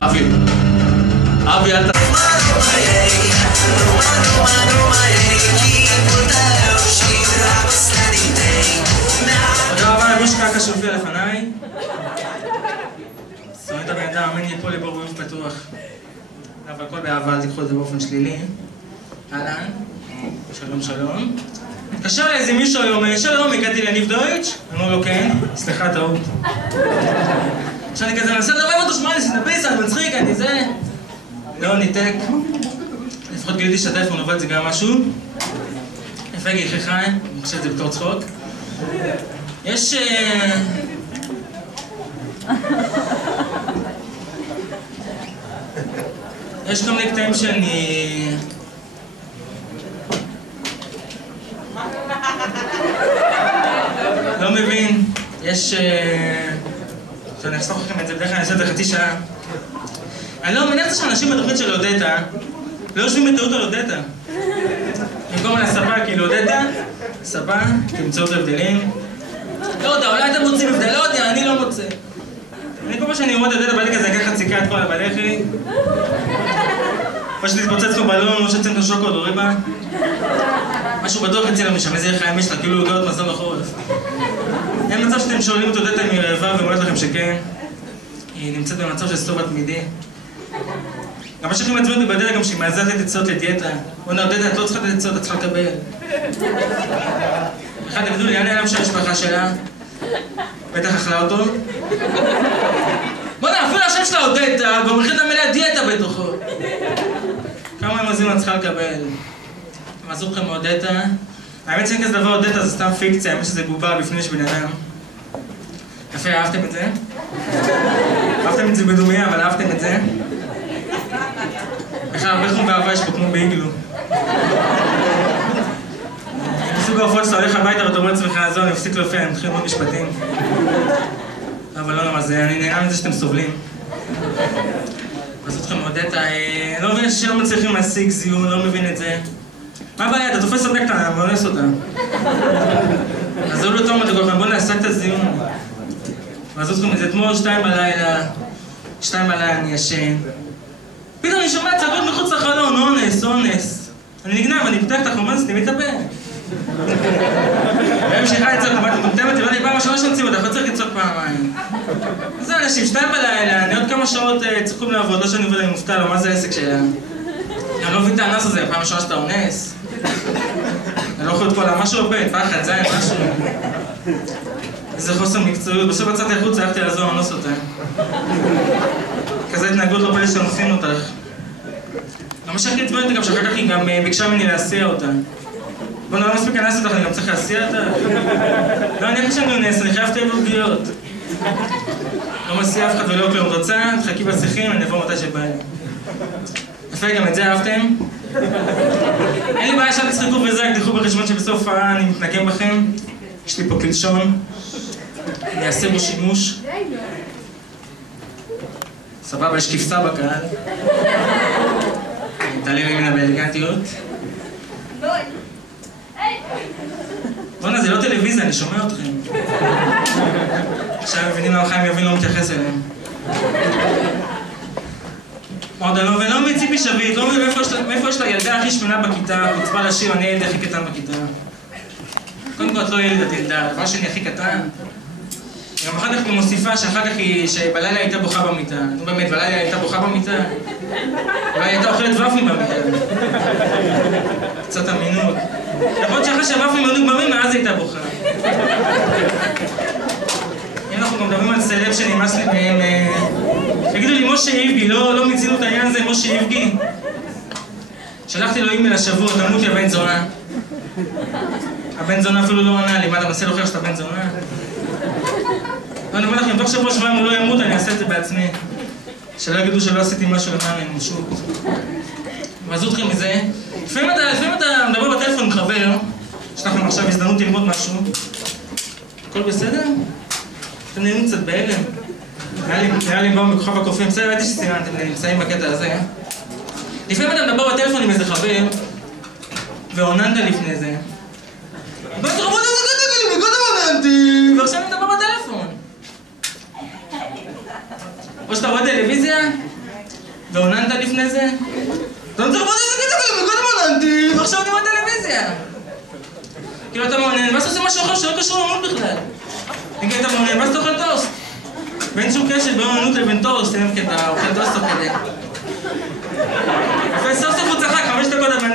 אבי, אל ת... תודה רבה למי שקקה שהופיע לפניי. שונא את הבן אדם, אין לי פה לבור באוף פתוח. אבל הכל באהבה, אל תיקחו את זה באופן שלילי. אהלן, שלום שלום. התקשר לאיזה מישהו היום, שלום, הגעתי לניב דויטש? אמרו לו כן, סליחה טעות. עכשיו אני כזה מנסה לדבר אותו, שמע לי סינאפיסט, אני מצחיק, אני זה... לא, ניתק. לפחות גיליתי שהטלפון עובד, זה גם משהו. יפה גיחי חי, אני חושב את זה בתור צחוק. יש... יש כל מיני קטעים שאני... לא מבין. יש... שאני אחסוך לכם את זה, בדרך כלל אני אעשה את זה חצי שעה. אני לא מניח שאנשים בתוכנית של אודטה לא יושבים בטעות על אודטה. במקום על הספה, כאילו אודטה, ספה, תמצאו את ההבדלים. לא יודע, אולי אתם מוצאים הבדל, לא יודע, אני לא מוצא. אני כל פעם שאני רואה את אודטה, בא לי כזה לקחת סיכה את כל הבלחי. או שתתפוצץ כמו בלון, או שתצאים את השוקולד או ריבה. משהו בטוח יצא לנו משם, איזה איך האמת שלה, כאילו עוגות מזון לחורף. אין מצב שאתם שואלים את אודטה מרעבה ואומרת לכם שכן. היא נמצאת במצב של סטוב התמידי. גם מה שהכי מעצבן אותי בדלת גם שהיא מעזרת לתת עצות לדיאטה. בוא'נה, אודטה, את לא צריכה לתת עצות, את צריכה לקבל. אחד, תגידו לי, אני של המשפחה שלה. בטח אכלה אותו. בוא'נה, אפילו השם שלה אודטה, והמחיר את המילה דיאטה בתוכו. כמה מזים אני צריכה לקבל. מעזור לכם מאודטה. האמת שאין כזה דבר אודטה, זה סתם פיקציה, האמת שזה בובה בפני יש בן אדם. יפה, אהבתם את זה? אהבתם את זה בדומיה, אבל אהבתם את זה? בכלל, הרבה חום ואהבה יש פה כמו באיגלו. בסוג ההופעות שאתה הולך הביתה ואתה אומר לעצמך, זהו, אני מפסיק להופיע, אני מתחיל ללמוד משפטים. אבל לא נורא, אני נהנה מזה שאתם סובלים. אז אתכם אודטה, לא מבין שלא מצליחים להשיג זיון, לא מבין את זה. מה הבעיה? אתה תופס אותה קטנה, מאונס אותה. אז זהו לא טוב מדגוכם, בואו נעסק את הזיון. ואז אתכם, זה אתמול 2 בלילה אני ישן. פתאום אני שומע צעקות מחוץ לחלון, אונס. אני נגנב, אני פותח את החלון, סתימי את הפה. והמשיכה לצעוק, אמרתי, מוקדמת, לא פעם השעה שנוצאים אותך, לא צריך לצעוק פעמיים. זה אנשים, 2 בלילה, אני עוד כמה שעות צריכים לעבוד, לא שאני עובד עם מופתע, לא, מה זה העסק שלה? אני לא מבין את האנס הזה, פעם השעה שאתה אונס. אני לא יכול את כל משהו עובד, פחד, זין, משהו. איזה חוסר מקצועיות, בסוף יצאתי החוץ, הלכתי לעזור לאנוס אותה. כזה התנהגות לא פלא שאונסים אותך. מה שהכי עצבן אותי גם שאחר כך היא גם ביקשה ממני להסיע אותה. בוא'נה, לא מספיק אנס אותך, אני גם צריך להסיע אותה? לא, אני חושב שאני אונס, אני חייב 2 עוגיות. לא מסיע אף אחד ולא כלום, רוצה, תחכי בשיחים, אני אבוא מתי שבא לי. יפה, גם את זה אהבתם? אין לי בעיה שאל תצחקו וזה, תקחו בחשבון שבסוף אני מתנקם בכם. יש לי פה קלשון, אני אעשה בו שימוש. סבבה, יש כבשה בקהל. תעלי לי ממנה באלגנטיות. בוא'נה, זה לא טלוויזיה, אני שומע אתכם. עכשיו מבינים למה חיים יבין לא מתייחס אליהם. עוד אני לא מבין, לא מבין ציפי שביט, לא מבין מאיפה יש לה ילדה הכי שמנה בכיתה, חוצפה לשיר, אני הילד הכי קטן בכיתה. קודם כל את לא ילד, את ילדה, דבר שני הכי קטן. גם אחר כך היא מוסיפה שאחר כך היא, שבלילה הייתה בוכה במיטה. נו באמת, בלילה הייתה בוכה במיטה? אולי הייתה אוכלת ופלים במיטה. קצת אמינות. לפחות שאחרי שהוופלים היו נגמרים, מאז הייתה בוכה. אם אנחנו גם מדברים על סלב שנמאס לי מהם... תגידו לי, משה איבגי, לא מצינו את העניין הזה, משה איבגי? שלחתי לו אימייל השבוע, תמות יא בן זונה. הבן זונה אפילו לא ענה לי, מה אתה מנסה להוכיח שאתה בן זונה? לא, אני אומר לכם, תוך שבוע-שבועיים הוא לא ימות, אני אעשה את זה בעצמי. שלא יגידו שלא עשיתי משהו למען האנושות. ועזו אתכם מזה. לפעמים אתה מדבר בטלפון עם חבר, יש לכם עכשיו הזדמנות ללמוד משהו. הכל בסדר? אתם נהנים קצת בהלם. נראה לי באו מכוכב הקופים, בסדר, ראיתי שסימנתם, אתם נמצאים בקטע הזה. לפעמים אתה מדבר בטלפון עם איזה חבר, ועוננת לפני זה. ואתה רבות איזה קטע לי, מקודם עוננתי, ועכשיו אני מדבר בטלפון. או שאתה רואה טלוויזיה, ועוננת לפני זה? אתה לא צריך לעבוד איזה כזה, וקודם עוננתי, ועכשיו אני רואה טלוויזיה. כאילו אתה מעונן, ואז אתה עושה משהו אחר שלא קשור לאמנות בכלל. נגיד אתה מעונן, ואז אתה אוכל טוסט. ואין שום קשר בין אומנות לבין טוסט, כי אתה אוכל טוסט או כדי. וסוף סוף הוא צחק, 5 דקות הבן